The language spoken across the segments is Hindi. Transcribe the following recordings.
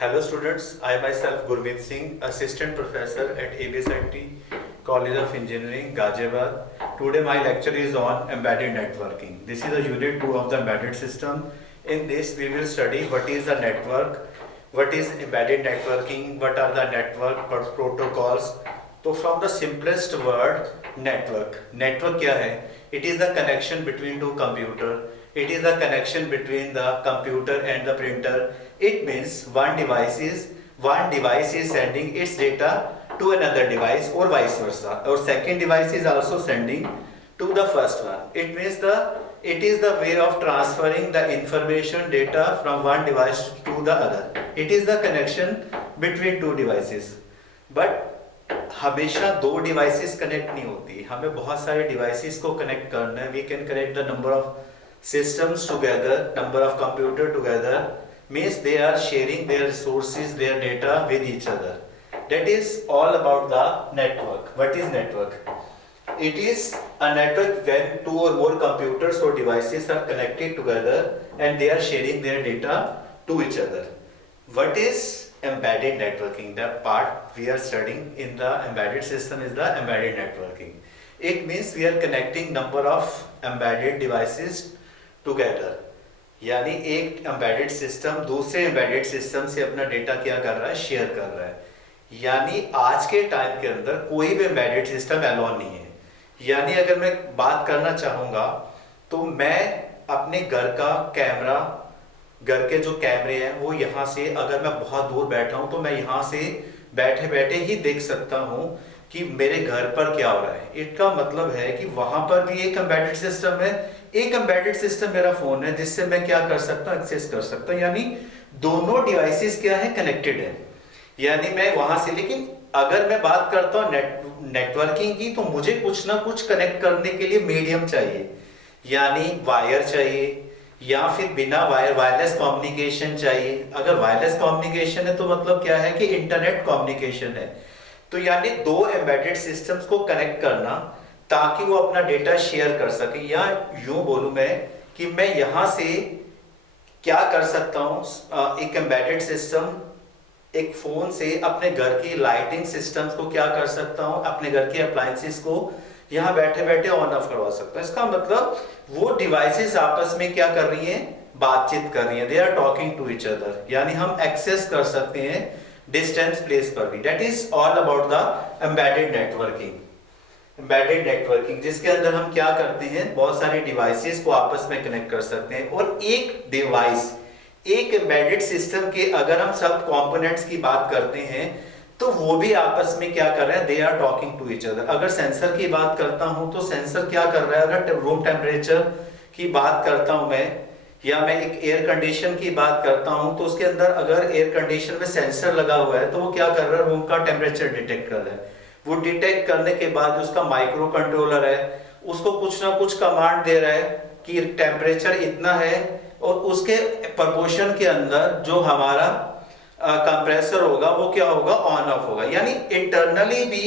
Hello students, I myself Gurmeet Singh, Assistant Professor at ABSIT College of Engineering, Ghaziabad. Today my lecture is on embedded networking. This is the unit 2 of the embedded system. In this we will study what is a network, what is embedded networking, what are the network protocols. So from the simplest word network क्या है? It is the connection between two computers. It is the connection between the computer and the printer. It means one device is sending its data to another device or vice versa. Or second device is also sending to the first one. It means it is the way of transferring the information data from one device to the other. It is the connection between two devices. But हमेशा दो डिवाइसेस कनेक्ट नहीं होती, हमें बहुत सारे डिवाइसेस को कनेक्ट करना है. We can connect the number of systems together, number of computer together, means they are sharing their resources, their data with each other. That is all about the network. What is network? It is a network when two or more computers or devices are connected together and they are sharing their data to each other. What is embedded networking? The part we are studying in the embedded system is the embedded networking. It means we are connecting number of embedded devices together, यानी एक एम्बेडेड सिस्टम दूसरे एम्बेडेड सिस्टम से अपना डेटा क्या कर रहा है, शेयर कर रहा है. यानी आज के टाइम के अंदर कोई भी एम्बेडेड सिस्टम अलोन नहीं है. यानी अगर मैं बात करना चाहूँगा तो मैं अपने घर का कैमरा, घर के जो कैमरे हैं वो यहाँ से, अगर मैं बहुत दूर बैठा हूँ तो मैं यहाँ से बैठे बैठे ही देख सकता हूँ कि मेरे घर पर क्या हो रहा है. इसका मतलब है कि वहां पर भी एक एम्बेडेड सिस्टम है, एक एम्बेडेड सिस्टम मेरा फोन है जिससे मैं क्या कर सकता हूँ, एक्सेस कर सकता हूँ. यानी दोनों डिवाइसेस क्या है, कनेक्टेड है. यानी मैं वहां से, लेकिन अगर मैं बात करता हूँ नेटवर्किंग की, तो मुझे कुछ ना कुछ कनेक्ट करने के लिए मीडियम चाहिए. यानी वायर चाहिए या फिर बिना वायर वायरलेस कम्युनिकेशन चाहिए. अगर वायरलेस कम्युनिकेशन है तो मतलब क्या है कि इंटरनेट कम्युनिकेशन है. तो यानी दो एम्बेडेड सिस्टम्स को कनेक्ट करना ताकि वो अपना डेटा शेयर कर सके. या यूं बोलूं मैं कि मैं यहां से क्या कर सकता हूं, एक एम्बेडेड सिस्टम एक फोन से अपने घर की लाइटिंग सिस्टम्स को क्या कर सकता हूं, अपने घर के अप्लायंसेस को यहां बैठे बैठे ऑन ऑफ करवा सकता हूं. इसका मतलब वो डिवाइसेस आपस में क्या कर रही हैं, बातचीत कर रही हैं. They are talking to each other. यानी हम एक्सेस कर सकते हैं डिस्टेंस प्लेस पर भी. That is all about the embedded networking. Embedded networking जिसके अंदर हम क्या करते हैं, बहुत सारे डिवाइसेस को आपस में कनेक्ट कर सकते हैं. और एक डिवाइस, एक एम्बेडेड सिस्टम के अगर हम सब कंपोनेंट्स की बात करते हैं तो वो भी आपस में क्या कर रहे हैं, they are talking to each other. अगर सेंसर की बात करता हूं तो सेंसर क्या कर रहा है, अगर रूम टेम्परेचर की बात करता हूं मैं, या मैं एक एयर कंडीशन की बात करता हूं तो उसके अंदर अगर एयर कंडीशन में सेंसर लगा हुआ है तो वो क्या कर रहा है, रूम का टेम्परेचर डिटेक्ट कर रहा है. वो डिटेक्ट करने के बाद उसका माइक्रो कंट्रोलर है, उसको कुछ ना कुछ कमांड दे रहा है कि टेम्परेचर इतना है, और उसके प्रोपोर्शन के अंदर जो हमारा कंप्रेसर होगा वो क्या होगा, ऑन ऑफ होगा. यानी इंटरनली भी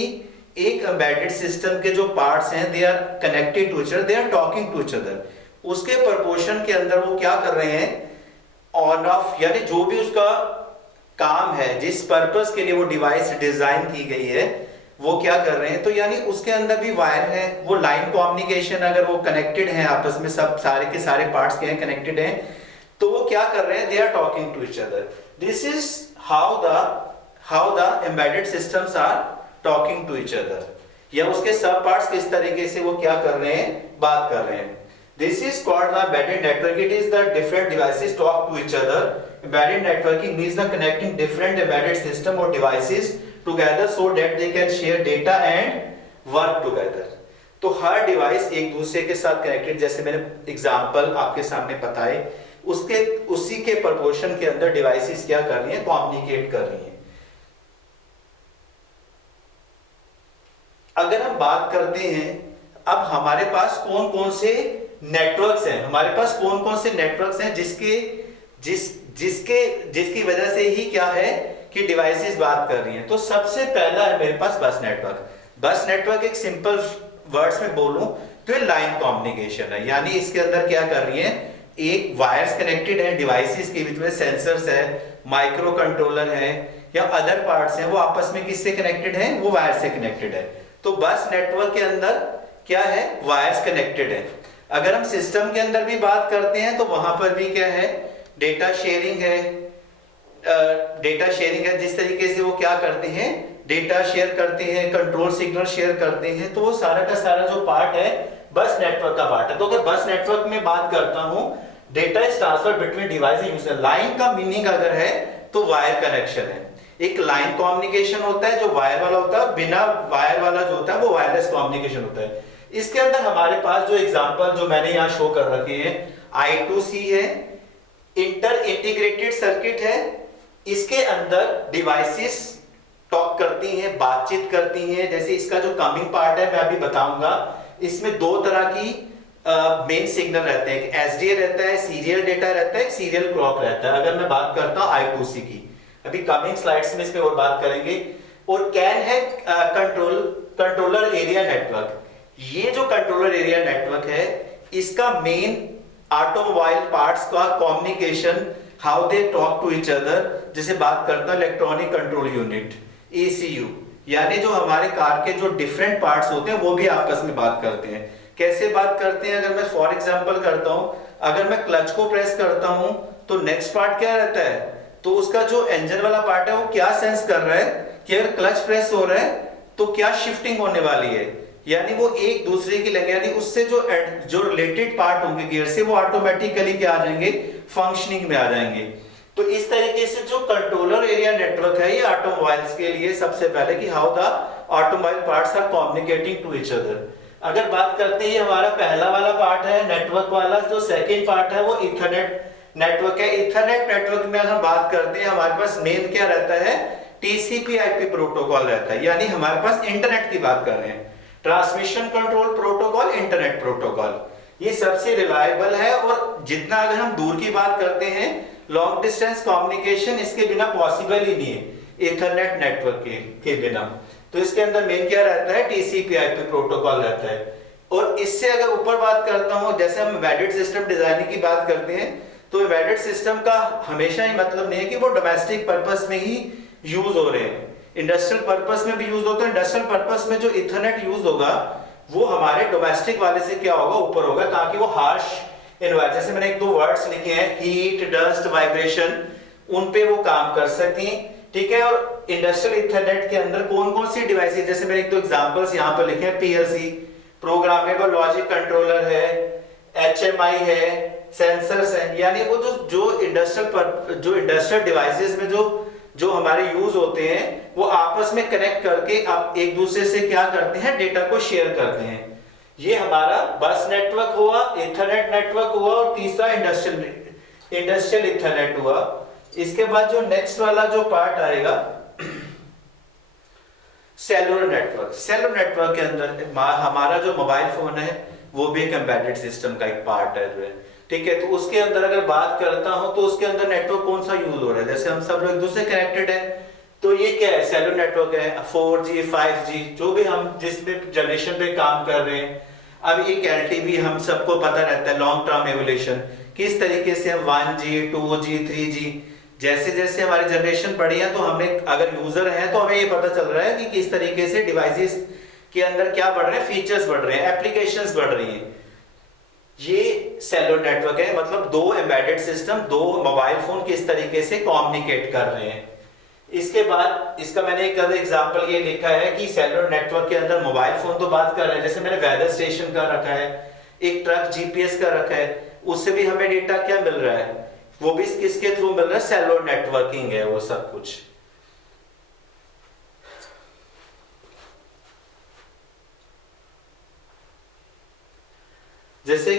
एक एम्बेडेड सिस्टम के जो पार्ट्स हैं they are connected to each other, they are talking to each other. उसके प्रोपोर्शन के अंदर वो क्या कर रहे हैं, ऑन ऑफ. यानी जो भी उसका काम है, जिस पर्पस के लिए वो डिवाइस डिजाइन की गई है, वो क्या कर रहे हैं. तो यानी उसके अंदर भी वायर है, वो लाइन कम्युनिकेशन, अगर वो कनेक्टेड है आपस में, सब सारे के सारे पार्ट्स के हैं कनेक्टेड हैं, तो वो क्या कर रहे हैं, they are talking to each other. This is how the embedded systems are talking to each other. या उसके सब पार्ट्स किस तरीके से वो क्या कर रहे हैं, बात कर रहे हैं. This is called the embedded network. It is the different devices talk to each other. Embedded networking means the connecting different embedded system or devices together so that they can share data and work together. तो हर डिवाइस एक दूसरे के साथ कनेक्टेड, जैसे मैंने एग्जांपल आपके सामने बताए, उसके उसी के प्रोपोर्शन के अंदर डिवाइसेस क्या कर रही हैं, कम्युनिकेट कर रही हैं. अगर हम बात करते हैं अब हमारे पास कौन कौन से नेटवर्क्स हैं, हमारे पास कौन कौन से नेटवर्क्स हैं जिसकी वजह से ही क्या है कि डिवाइसेस बात कर रही हैं. तो सबसे पहला है मेरे पास बस नेटवर्क. बस नेटवर्क एक सिंपल वर्ड्स में बोलूं तो ये लाइन कम्युनिकेशन है. यानी इसके अंदर क्या कर रही है, एक वायर्स कनेक्टेड है डिवाइसेस के बीच में, सेंसर्स है, माइक्रो कंट्रोलर है या अदर पार्ट्स हैं, वो आपस में किससे कनेक्टेड है? वो वायर से कनेक्टेड है। तो बस नेटवर्क के अंदर क्या है? वायर्स कनेक्टेड है। अगर हम सिस्टम के अंदर भी बात करते हैं तो वहां पर भी क्या है? डेटा शेयरिंग है। डेटा शेयरिंग है, जिस तरीके से वो क्या करते हैं? डेटा शेयर करते हैं, कंट्रोल सिग्नल शेयर करते हैं। तो वो सारा का सारा जो पार्ट है बस नेटवर्क का पार्ट है। तो अगर बस नेटवर्क में बात करता हूं, data is transfer between device user. Line का मीनिंग अगर है तो वायर कनेक्शन है। एक लाइन कम्युनिकेशन होता है जो वायर वाला होता है, बिना वायर वाला जो होता है वो वायरलेस कम्युनिकेशन होता है। इसके अंदर हमारे पास जो एग्जांपल जो मैंने यहाँ शो कर रखे हैं, I2C है, इंटर इंटीग्रेटेड सर्किट है। इसके अंदर डिवाइसेस टॉक करती हैं, बातचीत करती हैं। जैसे इसका जो कमिंग पार्ट है मैं अभी बताऊंगा, इसमें दो तरह की मेन सिग्नल रहते हैं। एक SDA रहता है, सीरियल डेटा रहता है, एक सीरियल क्लॉक रहता है। अगर मैं बात करता हूं I2C की, अभी कमिंग स्लाइड्स में इस पे और बात करेंगे। और कैन है कंट्रोलर एरिया नेटवर्क। ये जो कंट्रोलर एरिया नेटवर्क है, इसका मेन ऑटोमोबाइल पार्ट्स का communication, how they talk to each other. जैसे बात करता हूं इलेक्ट्रॉनिक कंट्रोल यूनिट, ECU, यानी जो हमारे कार के जो डिफरेंट पार्ट्स होते हैं वो भी आपस में बात करते हैं। कैसे बात करते हैं? अगर मैं फॉर एग्जांपल करता हूं, अगर मैं क्लच को प्रेस करता हूं तो नेक्स्ट पार्ट क्या रहता है? तो उसका जो इंजन वाला पार्ट है वो क्या सेंस कर रहा है कि अगर क्लच प्रेस हो रहा है तो क्या शिफ्टिंग होने वाली है। यानी वो एक दूसरे की लगे, यानी उससे जो रिलेटेड पार्ट होंगे गियर से, वो ऑटोमेटिकली क्या आ जाएंगे? फंक्शनिंग में आ जाएंगे। तो इस तरीके से जो कंट्रोलर एरिया नेटवर्क है ये ऑटोमोबाइल्स के लिए सबसे पहले कि how the automobile parts are communicating to each other. अगर बात करते हैं, हमारा पहला वाला पार्ट है नेटवर्क वाला, जो सेकंड पार्ट है वो इथरनेट नेटवर्क है। इथरनेट नेटवर्क में अगर बात करते हैं, हमारे पास मेन क्या रहता है? TCP/IP प्रोटोकॉल रहता है, यानी हमारे पास इंटरनेट की बात कर रहे हैं। Transmission control protocol, internet protocol, ये सबसे रिलायबल है। और जितना अगर हम दूर की बात करते हैं, लॉन्ग डिस्टेंस कम्युनिकेशन इसके बिना पॉसिबल ही नहीं है, इथरनेट नेटवर्क के बिना। तो इसके अंदर मेन क्या रहता है? TCP/IP प्रोटोकॉल रहता है। और इससे अगर ऊपर बात करता हूं, जैसे हम एम्बेडेड सिस्टम डिजाइनिंग की बात करते हैं, तो एम्बेडेड सिस्टम का हमेशा ही मतलब नहीं है कि वो डोमेस्टिक पर्पस में ही यूज हो रहे हैं, इंडस्ट्रियल पर्पस में भी यूज होता है। इंडस्ट्रियल पर्पस में जो इथरनेट यूज होगा वो हमारे डोमेस्टिक वाले से क्या होगा? ऊपर होगा, ताकि वो हार्श एनवायरनमेंट, जैसे मैंने एक दो वर्ड्स लिखे हैं, हीट, डस्ट, वाइब्रेशन, उन पे वो काम कर सकती हैं। ठीक है। और इंडस्ट्रियल इथरनेट के अंदर कौन कौन सी डिवाइसेस, जैसे मैंने एक दो एग्जांपल्स यहाँ पर लिखे हैं, PLC, प्रोग्रामेबल लॉजिक कंट्रोलर है, HMI है, सेंसर्स हैं। यानी वो जो इंडस्ट्रियल डिवाइसेस में जो हमारे यूज होते हैं, वो आपस में कनेक्ट करके आप एक दूसरे से क्या करते हैं? डेटा को शेयर करते हैं। ये हमारा बस नेटवर्क हुआ, इथरनेट नेटवर्क हुआ, और तीसरा इंडस्ट्रियल इथरनेट हुआ। इसके बाद जो नेक्स्ट वाला जो पार्ट आएगा, सेलुलर नेटवर्क। सेलुलर नेटवर्क के अंदर हमारा जो मोबाइल फोन है वो भी एक एम्बेडेड सिस्टम का एक पार्ट है जो है। ठीक है। तो उसके अंदर अगर बात करता हूं तो उसके अंदर नेटवर्क कौन सा यूज हो रहा है? जैसे हम सब लोग एक दूसरे कनेक्टेड है, तो ये क्या है? सेलुलर नेटवर्क है। 4G 5G जो भी हम जिस जनरेशन पे काम कर रहे हैं, अब एक LTE हम सबको पता रहता है, लॉन्ग टर्म एवोल्यूशन, किस तरीके से हम 1G 2G 3G जैसे जैसे हमारी जनरेशन बढ़ी है, तो हमें अगर यूजर है तो हमें ये पता चल रहा है कि किस तरीके से डिवाइसेस के अंदर क्या बढ़ रहे हैं, फीचर्स बढ़ रहे हैं, एप्लीकेशंस बढ़ रही हैं। ये सेलुलर नेटवर्क है, मतलब दो एम्बेडेड सिस्टम, दो मोबाइल फोन किस तरीके से कम्युनिकेट कर रहे हैं। इसके बाद इसका मैंने एक एग्जांपल ये लिखा है कि सेलुलर नेटवर्क के अंदर मोबाइल फोन तो बात कर रहे हैं, जैसे मैंने वेदर स्टेशन का रखा है, एक ट्रक GPS का रखा है, उससे भी हमें डेटा क्या मिल रहा है? वो भी किसके थ्रू मिल रहा है? सेलुलर नेटवर्किंग है वो सब कुछ। जैसे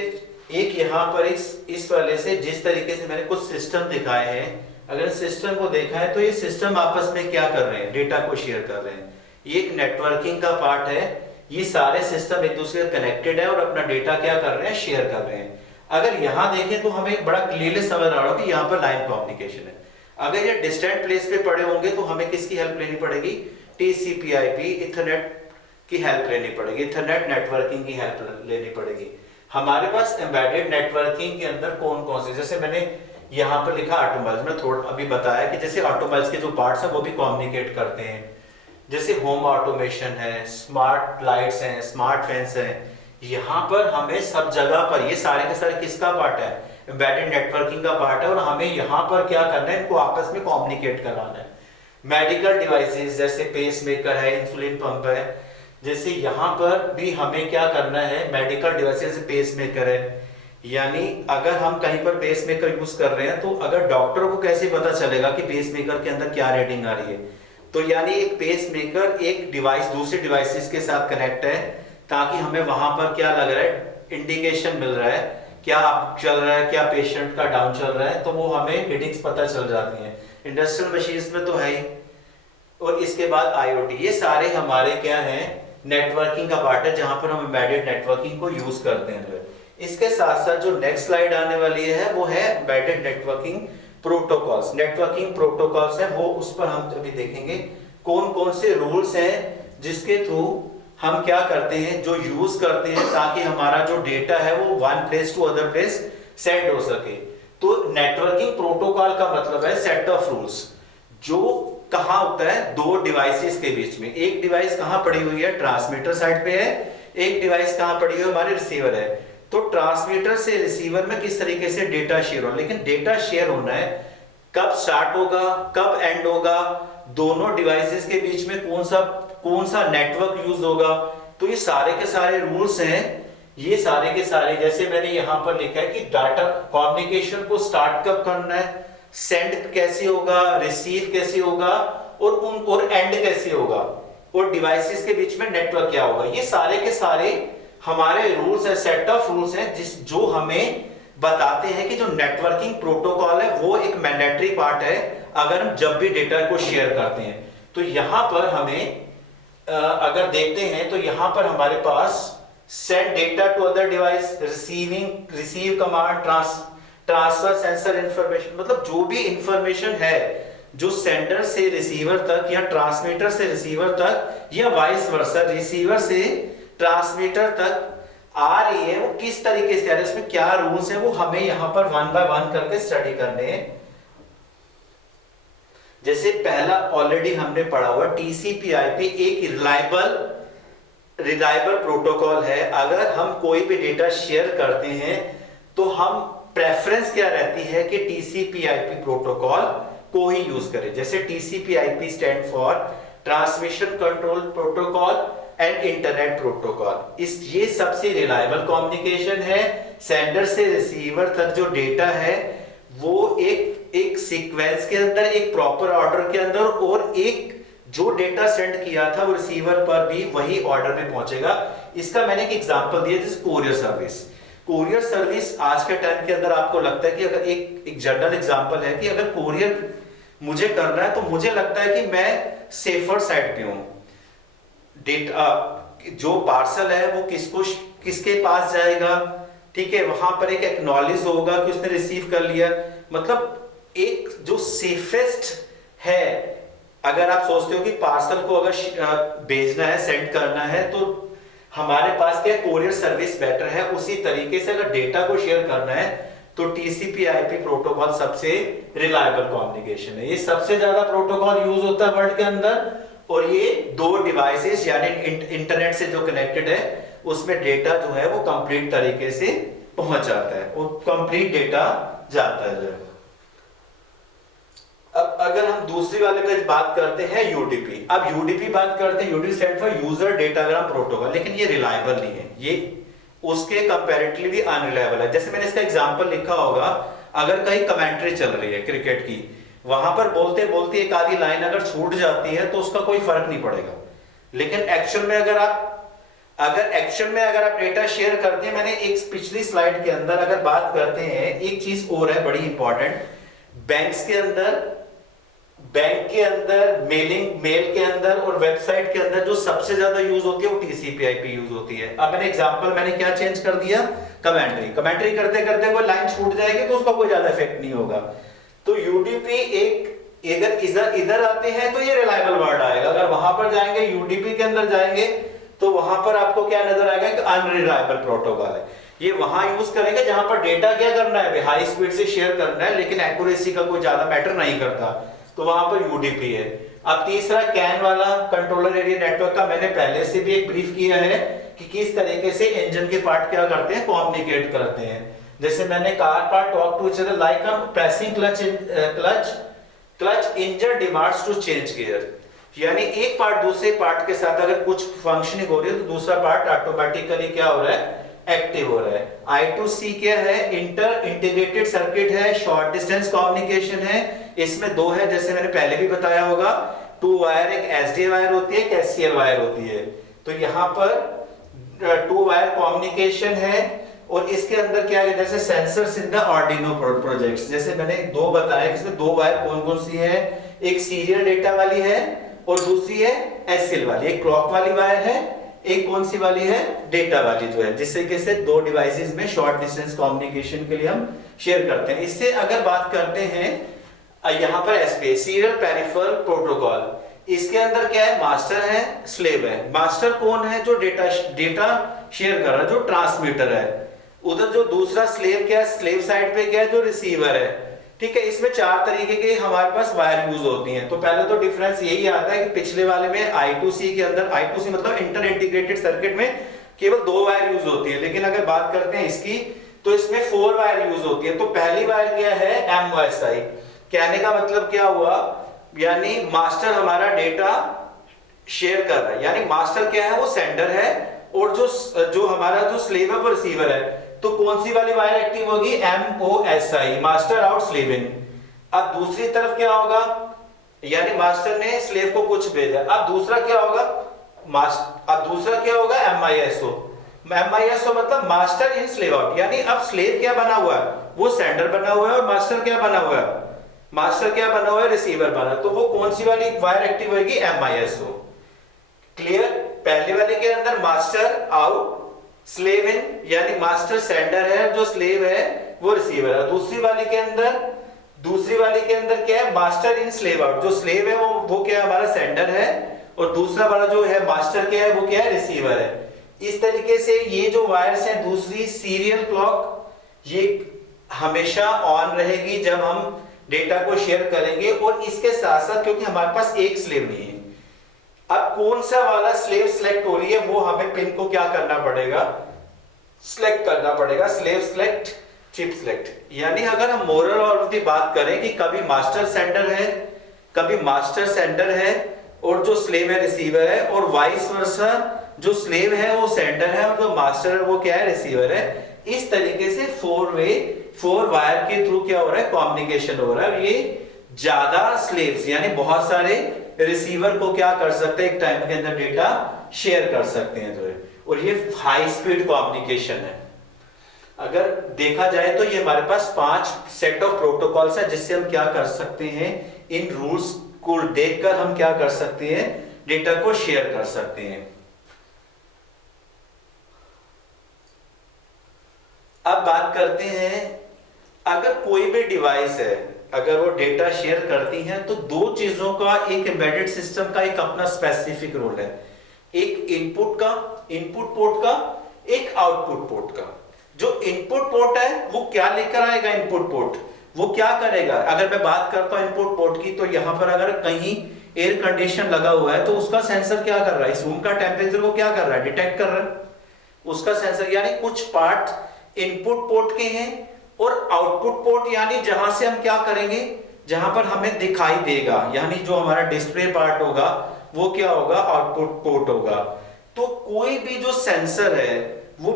एक यहाँ पर इस वाले से जिस तरीके से मैंने कुछ सिस्टम दिखाए हैं, अगर सिस्टम को देखा है तो ये सिस्टम आपस में क्या कर रहे हैं? डेटा को शेयर कर रहे हैं। ये एक नेटवर्किंग का पार्ट है। ये सारे सिस्टम एक दूसरे से कनेक्टेड है और अपना डेटा क्या कर रहे हैं? शेयर कर रहे हैं। अगर यहाँ देखें तो हमें बड़ा क्लियरली समझ आ रहा हो कि यहाँ पर लाइन कम्युनिकेशन है। अगर ये डिस्टेंट प्लेस पे पड़े होंगे तो हमें किसकी हेल्प लेनी पड़ेगी? TCP/IP इथरनेट की हेल्प लेनी पड़ेगी, इथरनेट नेटवर्किंग की हेल्प लेनी पड़ेगी। हमारे पास एम्बेडेड नेटवर्किंग के अंदर कौन कौन से, जैसे मैंने यहाँ पर लिखा ऑटोमोबाइल्स में, थोड़ा अभी बताया कि जैसे ऑटोमोबाइल्स के जो पार्ट्स हैं वो भी कम्युनिकेट करते हैं, जैसे होम ऑटोमेशन है, स्मार्ट लाइट्स हैं, स्मार्ट फैंस हैं। यहाँ पर हमें सब जगह पर ये सारे के सारे किसका पार्ट है, एम्बेडेड नेटवर्किंग का पार्ट है, और हमें यहाँ पर क्या करना है, इनको आपस में कम्युनिकेट कराना है। मेडिकल डिवाइसेस जैसे पेस मेकर है, इंसुलिन पंप है, जैसे यहाँ पर भी हमें क्या करना है, मेडिकल डिवाइसेस पेस मेकर है, यानी अगर हम कहीं पर पेस मेकर यूज कर रहे हैं तो अगर डॉक्टर को कैसे पता चलेगा कि पेस मेकर के अंदर क्या रीडिंग आ रही है, तो यानी एक पेस मेकर एक डिवाइस दूसरे डिवाइसेस के साथ कनेक्ट है, ताकि हमें वहां पर क्या लग रहा है, इंडिकेशन मिल रहा है, क्या अप चल रहा है, क्या पेशेंट का डाउन चल रहा है, तो वो हमें रीडिंग्स पता चल जाती हैं। इंडस्ट्रियल मशीन्स में तो है ही। और इसके बाद आईओटी, ये सारे हमारे क्या हैं, नेटवर्किंग का पार्ट है, जहां पर हम एम्बेडेड नेटवर्किंग को यूज करते हैं। इसके साथ साथ जो नेक्स्ट स्लाइड आने वाली है वो है embedded networking protocols. Networking protocols है वो, उस पर हम अभी देखेंगे कौन कौन से रूल्स हैं जिसके थ्रू हम क्या करते हैं, जो यूज करते हैं, ताकि हमारा जो डेटा है वो one place to other place send हो सके। तो नेटवर्किंग प्रोटोकॉल का मतलब है सेट ऑफ रूल्स, जो कहां होता है, दो डिवाइसेस के बीच में। एक डिवाइस कहां पड़ी हुई है, ट्रांसमीटर साइड पे है, एक डिवाइस कहां पड़ी हुई है, हमारे रिसीवर है। तो ट्रांसमीटर से रिसीवर में किस तरीके से डेटा शेयर हो, लेकिन डेटा शेयर होना है कब स्टार्ट होगा, कब एंड होगा, दोनों डिवाइसेस के बीच में कौन सा नेटवर्क यूज होगा। तो ये सारे के सारे रूल्स हैं, ये सारे के सारे, जैसे मैंने यहां पर लिखा है कि डाटा कम्युनिकेशन को स्टार्ट कब करना है, सेंड कैसे होगा, रिसीव कैसे होगा, और एंड कैसे होगा, और डिवाइसेस के बीच में नेटवर्क क्या होगा। ये सारे के सारे हमारे रूल्स है, सेट ऑफ रूल्स हैं जो हमें बताते हैं कि जो नेटवर्किंग प्रोटोकॉल है वो एक मैंडेटरी पार्ट है अगर हम जब भी डेटा को शेयर करते हैं। तो यहां पर हमें अगर देखते हैं तो यहां पर हमारे पास send data to other device, receive command, transfer sensor information, मतलब जो भी इंफॉर्मेशन है जो सेंडर से रिसीवर तक या ट्रांसमीटर से रिसीवर तक या वाइस वर्सा रिसीवर से ट्रांसमीटर तक आ रही है, वो किस तरीके से आ रही है, इसमें क्या रूल्स हैं, वो हमें यहां पर वन बाय वन करके स्टडी करने हैं। जैसे पहला ऑलरेडी हमने पढ़ा हुआ टीसीपी/आईपी एक रिलायबल प्रोटोकॉल है। अगर हम कोई भी डेटा शेयर करते हैं तो हम प्रेफरेंस क्या रहती है कि टीसीपी/आईपी प्रोटोकॉल को ही यूज करें। जैसे टीसीपी/आईपी stand for transmission control protocol and internet protocol. ये सबसे रिलायबल कम्युनिकेशन है। सेंडर से रिसीवर तक जो डेटा है वो एक सीक्वेंस के अंदर, एक प्रॉपर ऑर्डर के अंदर, और एक जो डेटा सेंड किया था वो रिसीवर पर भी वही ऑर्डर में पहुंचेगा। इसका मैंने एक एग्जांपल दिया, जैसे कोरियर सर्विस। कोरियर सर्विस आज के टाइम के अंदर आपको लगता है कि अगर एक जनरल एग्जांपल है कि अगर कोरियर मुझे करना है तो मुझे लगता है कि मैं सेफर साइड पे हूं। डेटा जो पार्सल है वो किसके पास जाएगा, ठीक है, वहां पर एक एक्नॉलेज होगा कि उसने रिसीव कर लिया, मतलब एक जो सेफेस्ट है। अगर आप सोचते हो कि पार्सल को अगर भेजना है, सेंड करना है, तो हमारे पास क्या कोरियर सर्विस बेटर है। उसी तरीके से अगर डेटा को शेयर करना है तो टीसीपी/आईपी प्रोटोकॉल सबसे रिलायबल कम्युनिकेशन है। ये सबसे ज्यादा प्रोटोकॉल यूज होता है वर्ल्ड के अंदर, और ये दो डिवाइसेस यानी इंटरनेट से जो कनेक्टेड है उसमें डेटा जो है वो कंप्लीट तरीके से पहुंच जाता है, वो कंप्लीट डेटा जाता है। अब अगर हम दूसरी वाले पे बात करते हैं यूडीपी। अब यूडीपी बात करते हैं, UDP stand for user datagram protocol, लेकिन ये रिलायबल नहीं है, ये उसके कंपैरेटिवली अनरिलायबल है। जैसे मैंने इसका एग्जांपल लिखा होगा, अगर कहीं कमेंट्री चल रही है क्रिकेट की, वहां पर बोलते बोलते एक आधी लाइन अगर छूट जाती है तो उसका कोई फर्क नहीं पड़ेगा। लेकिन एक्शन में अगर आप डेटा शेयर करते हैं, मैंने एक पिछली स्लाइड के अंदर अगर बात करते हैं, एक चीज और है बड़ी इंपॉर्टेंट, बैंक के अंदर मेल के अंदर और वेबसाइट के अंदर जो सबसे ज्यादा यूज होती है वो टीसीपी/आईपी यूज होती है। अब मैंने क्या चेंज कर दिया, कमेंट्री करते करते कोई लाइन छूट जाएगी तो उसका कोई ज्यादा इफेक्ट नहीं होगा। तो यूडीपी अगर इधर आते हैं तो ये रिलायबल वर्ड आएगा, अगर वहां पर जाएंगे यूडीपी के अंदर जाएंगे तो वहां पर आपको क्या नजर आएगा कि अनरिलायबल प्रोटोकॉल है। ये वहां यूज करेंगे जहां पर डेटा क्या करना है, हाई स्पीड से शेयर करना है, लेकिन एक्यूरेसी का कोई ज्यादा मैटर नहीं करता, तो वहां पर यूडीपी है। अब तीसरा कैन वाला कंट्रोलर एरिया नेटवर्क का मैंने पहले से भी एक ब्रीफ किया है कि किस तरीके से इंजन के पार्ट क्या करते हैं, कम्युनिकेट करते हैं। जैसे मैंने car part talk to each other like a pressing clutch engine demands to change gear, यानी एक पार्ट दूसरे पार्ट के साथ अगर कुछ फंक्शनिंग हो रही है तो दूसरा पार्ट ऑटोमेटिकली क्या हो रहा है, एक्टिव हो रहा है। I2C क्या है, इंटीग्रेटेड सर्किट है, शॉर्ट डिस्टेंस कम्युनिकेशन है। इसमें दो है, जैसे मैंने पहले भी बताया होगा, 2 वायर, एक एसडी वायर होती है, एक एससीएल वायर होती है। तो यहाँ पर 2 वायर कम्युनिकेशन है, और इसके अंदर क्या है, जैसे sensors in the Arduino projects, जैसे मैंने दो बताया, इसमें 2 वायर कौन कौन सी है, एक सीरियल डेटा वाली है और दूसरी है एससीएल वाली। एक क्लॉक वाली वायर है, एक कौन सी वाली है, डेटा वाली जो है, जिससे कि से 2 डिवाइसेस में शॉर्ट डिस्टेंस कम्युनिकेशन के लिए हम शेयर करते हैं। इससे अगर बात करते हैं यहाँ पर एसपी, सीरियल पेरिफेरल प्रोटोकॉल, इसके अंदर क्या है, मास्टर है, स्लेव है। मास्टर कौन है, जो डेटा शेयर कर रहा है, जो ट्रांसमीटर है। उधर जो दूसरा स्लेव क्या है, स्लेव साइड पे क्या है, जो रिसीवर है। ठीक है, इसमें 4 तरीके के हमारे पास वायर यूज होती हैं। तो पहले तो डिफरेंस यही आता है कि पिछले वाले में I2C के अंदर, I2C मतलब इंटर इंटीग्रेटेड सर्किट में केवल 2 वायर यूज होती है, लेकिन अगर बात करते हैं इसकी तो इसमें 4 वायर यूज होती है। तो पहली वायर क्या है, MOSI। कहने का मतलब क्या हुआ, यानी मास्टर हमारा डेटा शेयर कर रहा है, यानी मास्टर क्या है, वो सेंडर है, और जो हमारा जो स्लेव है वो रिसीवर है। तो कौन सी वाली वायर एक्टिव होगी, MOSI, मास्टर आउट स्लेव इन। अब दूसरी तरफ क्या होगा, यानी मास्टर ने स्लेव को कुछ भेजा, अब दूसरा क्या होगा, MISO। MISO मतलब मास्टर इन स्लेव आउट, यानी अब स्लेव क्या बना हुआ है, वो सेंडर बना हुआ है, और मास्टर क्या बना हुआ है, रिसीवर बना है। तो वो कौन सी वाली वायर एक्टिव होगी, MISO। क्लियर। पहले वाले के अंदर मास्टर आउट स्लेव इन, यानी मास्टर सेंडर है, जो स्लेव है वो रिसीवर है। दूसरी वाली के अंदर क्या है, मास्टर इन स्लेव आउट, जो स्लेव है वो क्या है, हमारा सेंडर है, और दूसरा वाला जो है मास्टर क्या है, वो क्या है, रिसीवर है। इस तरीके से ये जो वायर्स हैं, दूसरी सीरियल क्लॉक, ये हमेशा ऑन रहेगी जब हम डेटा को शेयर करेंगे, और इसके साथ साथ क्योंकि हमारे पास एक स्लेव नहीं है, अब कौन सा वाला स्लेव सिलेक्ट हो रही है, वो हमें पिन को क्या करना पड़ेगा, सिलेक्ट करना पड़ेगा, स्लेव सिलेक्ट, चिप सिलेक्ट। यानी अगर हम मोरल ऑफ दी बात करें कि कभी मास्टर सेंडर है और जो स्लेव है रिसीवर है, और वाइस वर्सा, जो स्लेव है वो सेंडर है और जो मास्टर है वो क्या है, रिसीवर है। इस तरीके से 4 वायर के थ्रू क्या हो रहा है, कम्युनिकेशन हो रहा है। ये ज्यादा स्लेव्स, यानी बहुत सारे रिसीवर को क्या कर सकते हैं, एक टाइम के अंदर डेटा शेयर कर सकते हैं जो है, और ये हाई स्पीड कम्युनिकेशन है। अगर देखा जाए तो ये हमारे पास 5 सेट ऑफ प्रोटोकॉल्स है, जिससे हम क्या कर सकते हैं, इन रूल्स को देखकर हम क्या कर सकते हैं, डेटा को शेयर कर सकते हैं। अब बात करते हैं, अगर कोई भी डिवाइस है, अगर वो डेटा शेयर करती हैं, तो 2 चीजों का, एक एम्बेडेड सिस्टम का एक अपना स्पेसिफिक रोल है, एक इनपुट पोर्ट का, एक आउटपुट पोर्ट का। जो इनपुट पोर्ट है वो क्या लेकर आएगा, इनपुट पोर्ट वो क्या करेगा। अगर मैं बात करता हूं इनपुट पोर्ट की, तो यहां पर अगर कहीं एयर कंडीशन लगा हुआ है, तो उसका सेंसर क्या कर रहा है, इस रूम का टेम्परेचर को क्या कर रहा है, डिटेक्ट कर रहा है उसका सेंसर। यानी कुछ पार्ट इनपुट पोर्ट के हैं, और आउटपुट पोर्ट यानी जहां से हम क्या करेंगे, जहां पर हमें दिखाई देगा, यानी जो हमारा डिस्प्ले पार्ट होगा वो क्या होगा, आउटपुट पोर्ट होगा। तो कोई भी जो सेंसर है वो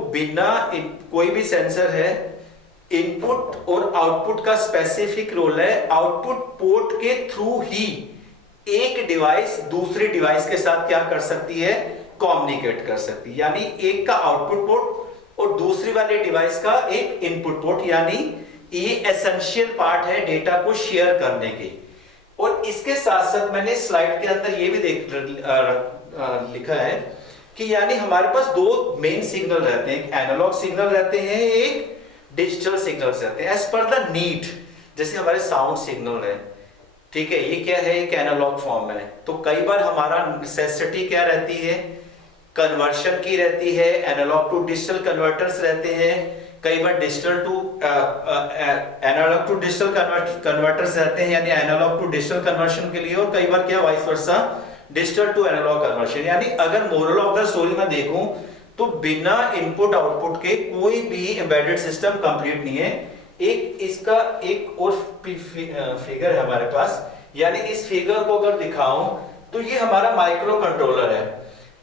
कोई भी सेंसर है, इनपुट और आउटपुट का स्पेसिफिक रोल है। आउटपुट पोर्ट के थ्रू ही एक डिवाइस दूसरे डिवाइस के साथ क्या कर सकती है, कम्युनिकेट कर सकती है। यानी एक का आउटपुट पोर्ट और दूसरी वाले डिवाइस का एक इनपुट पोर्ट, यानी ये एसेंशियल पार्ट है डेटा को शेयर करने के। और इसके साथ साथ मैंने स्लाइड के अंदर ये भी लिखा है कि यानी हमारे पास 2 मेन सिग्नल रहते हैं, एक एनालॉग सिग्नल रहते हैं, एक डिजिटल सिग्नल रहते हैं, एज पर द नीड। जैसे हमारे साउंड सिग्नल है, ठीक है, ये क्या है, एक एनालॉग फॉर्म है। तो कई बार हमारा नेसेसिटी क्या रहती है, कन्वर्शन की रहती है, एनालॉग टू डिजिटल कन्वर्टर्स रहते हैं, कई बार digital to analog to digital converters रहते हैं, यानी एनालॉग टू डिजिटल कन्वर्शन के लिए, और कई बार क्या vice versa digital to analog conversion. यानी अगर मोरल ऑफ द स्टोरी में देखूं तो बिना इनपुट आउटपुट के कोई भी एम्बेडेड सिस्टम कंप्लीट नहीं है। एक इसका एक और फिगर है हमारे पास, यानी इस फिगर को अगर दिखाऊं तो ये हमारा माइक्रो कंट्रोलर है।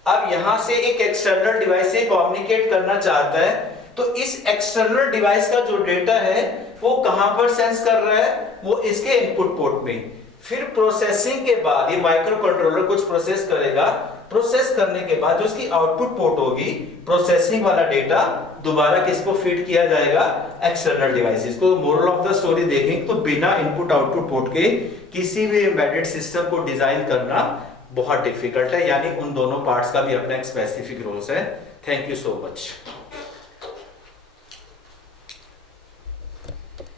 अब यहां से एक एक्सटर्नल डिवाइस से कम्युनिकेट करना चाहता है, तो इस एक्सटर्नल डिवाइस का जो डेटा है वो कहां पर सेंस कर रहा है, वो इसके इनपुट पोर्ट में। फिर प्रोसेसिंग के बाद ये माइक्रो कंट्रोलर कुछ प्रोसेस करेगा, प्रोसेस करने के बाद जो इसकी आउटपुट पोर्ट होगी, प्रोसेसिंग वाला डेटा दोबारा किसको फीड किया जाएगा, एक्सटर्नल डिवाइसेस को। मोरल ऑफ द स्टोरी देखें तो बिना इनपुट आउटपुट पोर्ट के किसी भी एम्बेडेड सिस्टम को डिजाइन करना बहुत डिफिकल्ट है, यानी उन दोनों पार्ट्स का भी अपना एक स्पेसिफिक रोल्स है। Thank you so much.